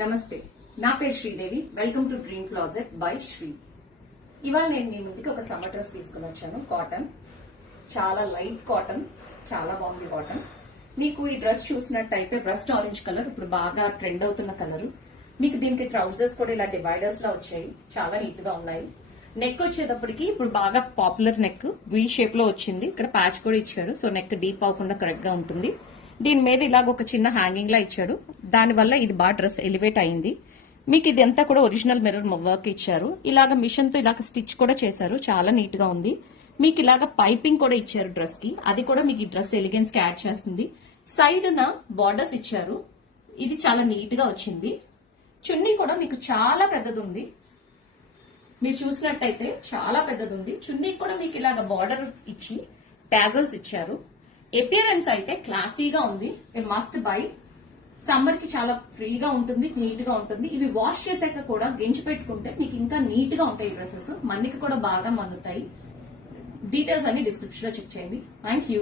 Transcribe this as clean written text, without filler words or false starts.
నమస్తే, నా పేరు Sridevi. Welcome to dream closet by Shree. ఇవాళ నేను మీ ముందుకి ఒక సమ్మర్ డ్రెస్ తీసుకుని వచ్చాను. కాటన్, చాలా లైట్ కాటన్, చాలా బాగుంది కాటన్. మీకు ఈ డ్రెస్ చూసినట్టయితే రస్ట్ ఆరెంజ్ కలర్ ఇప్పుడు బాగా ట్రెండ్ అవుతున్న కలర్. మీకు దీనికి ట్రౌజర్స్ కూడా ఇలా డివైడర్స్ లా వచ్చాయి, చాలా నీట్ గా ఉన్నాయి. నెక్ వచ్చేటప్పటికి ఇప్పుడు బాగా పాపులర్ నెక్ వి షేప్ లో వచ్చింది. ఇక్కడ ప్యాచ్ కూడా ఇచ్చారు, సో నెక్ డీప్ అవ్వకుండా కరెక్ట్ గా ఉంటుంది. దీని మీద ఇలాగ ఒక చిన్న హ్యాంగింగ్ లా ఇచ్చాడు, దానివల్ల ఇది బాగా డ్రెస్ ఎలివేట్ అయింది. మీకు ఇది అంతా కూడా ఒరిజినల్ మిర్రర్ వర్క్ ఇచ్చారు. ఇలాగ మిషన్ తో ఇలాగ స్టిచ్ కూడా చేశారు, చాలా నీట్ గా ఉంది. మీకు ఇలాగ పైపింగ్ కూడా ఇచ్చారు డ్రెస్ కి, అది కూడా మీకు ఈ డ్రెస్ ఎలిగెన్స్ కి యాడ్ చేస్తుంది. సైడ్ న బార్డర్స్ ఇచ్చారు, ఇది చాలా నీట్ గా వచ్చింది. చున్నీ కూడా మీకు చాలా పెద్దది ఉంది, మీరు చూసినట్టయితే చాలా పెద్దది ఉంది. చున్నీ కూడా మీకు ఇలాగ బార్డర్ ఇచ్చి టాజల్స్ ఇచ్చారు. అపియరెన్స్ అయితే క్లాసీగా ఉంది, మస్ట్ బై. సమ్మర్ కి చాలా ఫ్రీగా ఉంటుంది, నీట్ గా ఉంటుంది. ఇవి వాష్ చేశాక కూడా గెంచి పెట్టుకుంటే మీకు ఇంకా నీట్ గా ఉంటాయి డ్రెస్సెస్, మన్నికి కూడా బాగా మన్నుతాయి. డీటెయిల్స్ అన్ని డిస్క్రిప్షన్ లో చెక్ చేయండి. Thank you.